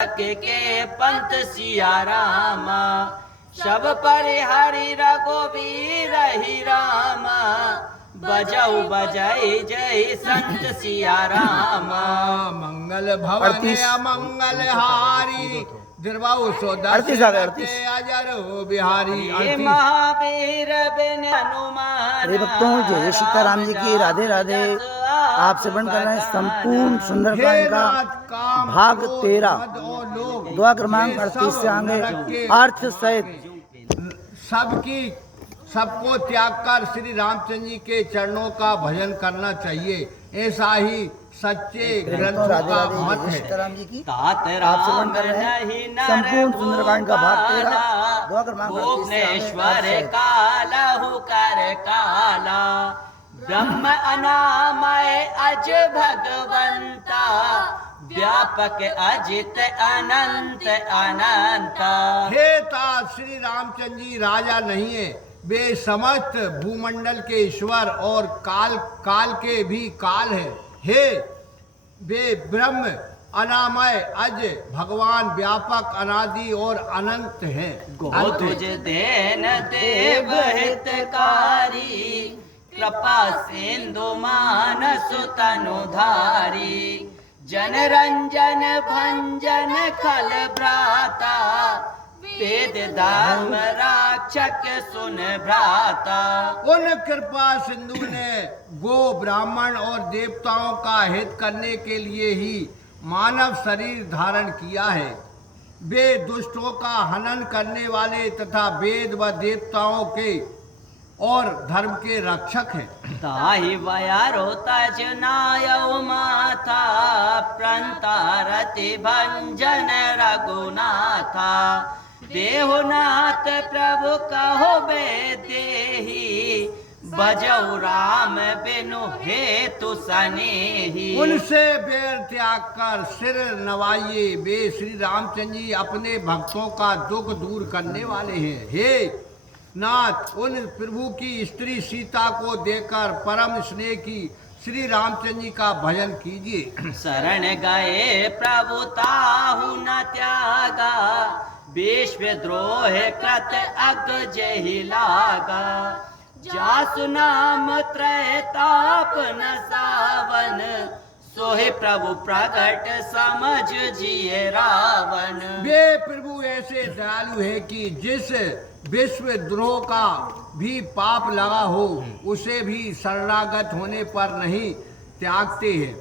के पंत सिया रामा, शब परिहरि रघुवीर ही रामा, बजाऊ बजाई जय संत सिया रामा। मंगल भवन अमंगल हारी, दिरबाऊ सोदर्श अजर बिहारी। महावीर बिन हनुमान। अरे भक्तों, जय सीताराम जी की राधे राधे। आप श्रवण कर रहे हैं संपूर्ण सुंदरकांड का भाग 13, दुआ क्रमांक 38 से आगे अर्थ सहित। सबको त्याग कर श्री रामचंद्र जी के चरणों का भजन करना चाहिए, ऐसा ही सच्चे ग्रंथों का मत है। सीताराम जी की तात आप श्रवण कर रहे हैं संपूर्ण सुंदरकांड का भाग 13, दुआ क्रमांक 38 से आगे भुवनेश्वर कालहु कर काला, ब्रह्म अनामय अज भगवंता, व्यापक अजित अनंत अनंता। हे तात, श्री रामचंद्र जी राजा नहीं है, वे समस्त भूमंडल के ईश्वर और काल के भी काल है। हे वे ब्रह्म अनामय अज भगवान, व्यापक अनादि और अनंत हैं। गो तुझ देन देव हितकारी, कृपा सिंधु मानस तनुधारी, जन रंजन भंजन खल भ्राता, वेद धर्म राक्षक सुन भ्राता। उन कृपा सिंधु ने गो ब्राह्मण और देवताओं का हित करने के लिए ही मानव शरीर धारण किया है। वे दुष्टों का हनन करने वाले तथा वेद व देवताओं के और धर्म के रक्षक हैं। ताहि वयारो तजनायौ माथा, प्रंतारति भंजन रघुनाथा, देहुनाथ प्रभु कहो बेदेही, बजौ राम बिनु हेतु सनेही। उनसे बैर त्याग कर सिर नवाइए, वे श्री रामचंद्र जी अपने भक्तों का दुख दूर करने वाले हैं। हे नाथ, उन प्रभु की स्त्री सीता को देकर परम स्नेह की श्री रामचंद्र जी का भजन कीजिए। शरण गए प्रभु ताहु न त्यागा, विश्व द्रोह कृत अग जहि लागा, जासु नाम त्रैताप न सावन, सोहे प्रभु प्रकट समझ जिए रावण। वे प्रभु ऐसे दयालु है कि जिस विश्व द्रोह का भी पाप लगा हो, उसे भी शरणागत होने पर नहीं त्यागते हैं।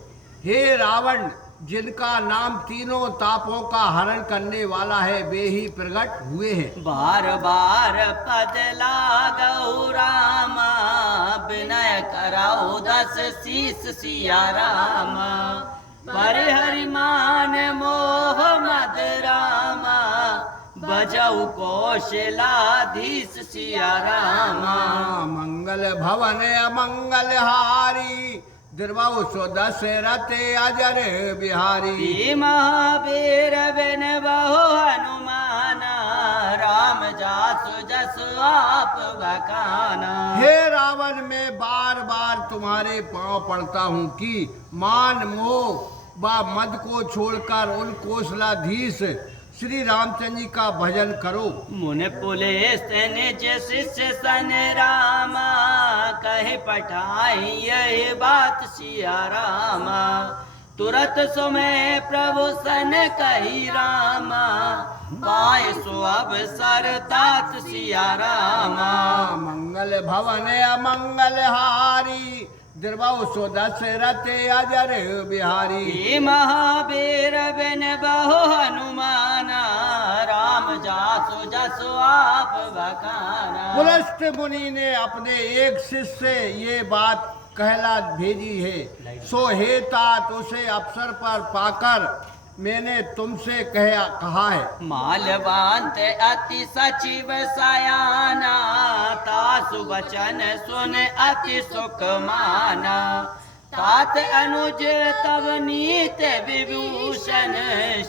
हे रावण, जिनका नाम तीनों तापों का हरण करने वाला है, वे ही प्रकट हुए हैं। बार बार पद लागौ रामा, विनय कराऊ दस शीस सिया रामा, परिहरि मान मोह मद रामा, बजौ कौशलाधीश सिया रामा। मंगल भवन अमंगल हारी, दिरबाऊ सोदस रते अजर बिहारी। महावीर बिन बहु हनुमाना, राम जासु जसु आप बखाना। हे रावण, मैं बार बार तुम्हारे पांव पड़ता हूँ कि मान मोह व मद को छोड़कर उन कौशलाधीश श्री रामचंद्र जी का भजन करो। मुन पुलिस निज शिष्य सन रामा, कहे पठाई यही बात सिया रामा, तुरत सुमे प्रभु सन कही रामा, पाए सो अवसर तात सिया रामा। मंगल भवन अमंगल हारी, दिरबाऊ सोदस रते अजर बिहारी। महावीर बिन बहु हनुमाना, राम जासु जसु आप बखाना। पुलस्त मुनि ने अपने एक शिष्य से ये बात कहला भेजी है, सो हे तात, उसे अवसर पर पाकर मैंने तुमसे कहा है। मालवांत अति सचिव सयाना, तासु वचन सुन अति सुख माना, तात अनुज तब नीत विभूषण,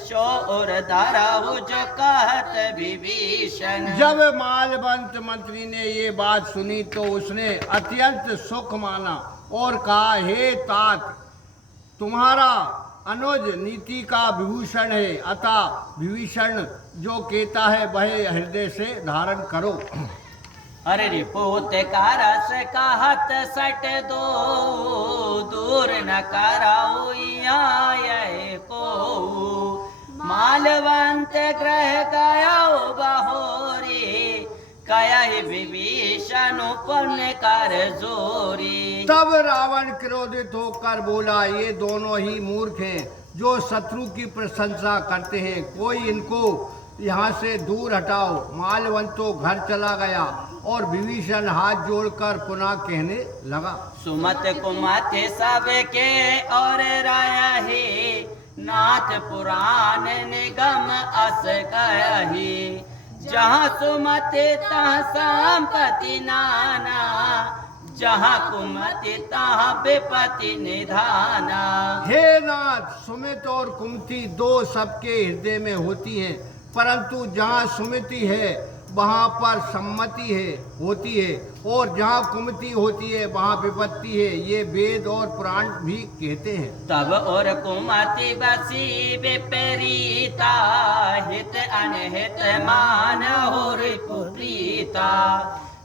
शोर धरहु जो कहत विभीषण। जब मालवंत मंत्री ने ये बात सुनी तो उसने अत्यंत सुख माना और कहा, हे तात, तुम्हारा अनुज नीति का विभूषण है, अतः विभीषण जो कहता है वह हृदय से धारण करो। अरे रिपोत का रस कहत सट दो, दूर न कराओ आए को। मालवंत ग्रह गया बहोरी, कया विभीषण पुण्य कर जोरी। तब रावण क्रोधित होकर बोला, ये दोनों ही मूर्ख हैं जो शत्रु की प्रशंसा करते हैं, कोई इनको यहाँ से दूर हटाओ। मालवंत तो घर चला गया और विभीषण हाथ जोड़कर पुनः कहने लगा, सुमत कुमत सब के और राही, नाथ पुराण निगम अस कही। जहाँ सुमत तहाँ संपत्ति नाना, जहाँ कुमति तहाँ विपत्ति निधाना। हे नाथ, सुमित और कुमति दो सबके हृदय में होती हैं, परंतु जहाँ सुमति है वहाँ पर सम्मति होती है, और जहाँ कुमति होती है वहाँ विपत्ति है, ये वेद और पुराण भी कहते हैं। तब और कुमति बसी विपरीता, हित अनहित मान और कुप्रीता।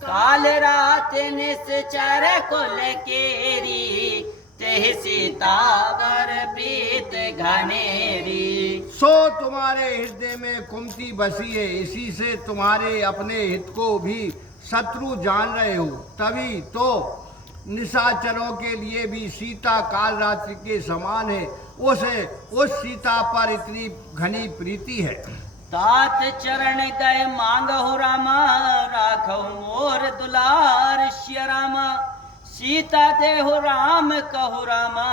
काल रात निश्चर कुल केरी, तेहि सीता वर प्रीत घनेरी। सो तुम्हारे हृदय में कुमति बसी है, इसी से तुम्हारे अपने हित को भी शत्रु जान रहे हो। तभी तो निशाचरों के लिए भी सीता काल रात्रि के समान है, उस सीता पर इतनी घनी प्रीति है। तात चरण गए मांगहु रामा, राखो मोर दुलार श्य रामा। सीता देहु राम कहु रामा,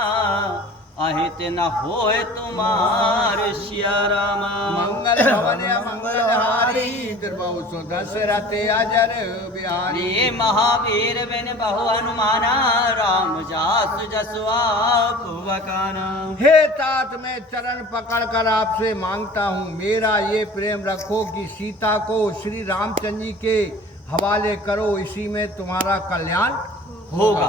अहित न होए तुम्हार श्य रामा। मंगल भवन मंगलहारी, दुर्बहु सो दशरथ अजर बिहारी। ये महावीर बिन बहु हनुमाना, राम जासु जसु आपु बखाना। हे तात, मैं चरण पकड़कर आपसे मांगता हूँ, मेरा ये प्रेम रखो कि सीता को श्री रामचंद्र जी के हवाले करो, इसी में तुम्हारा कल्याण होगा।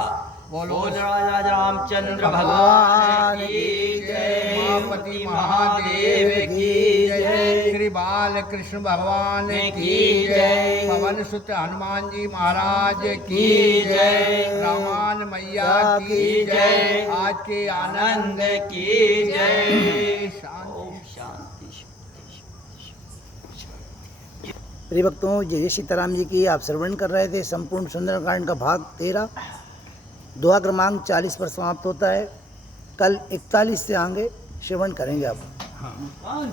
बोलो राजा रामचंद्र भगवान की जय, उमापति महादेव की जय, श्री बाल कृष्ण भगवान की जय, पवन सुत हनुमान जी महाराज की जय, रामान मैया की जय, आज के आनंद की जय। शांति। शांति। प्रिय भक्तों, जय सीताराम जी की आप श्रवण कर रहे थे संपूर्ण सुंदरकांड का भाग 13। दोहा क्रमांक 40 पर समाप्त होता है। कल 41 से आगे श्रवण करेंगे आप। हाँ।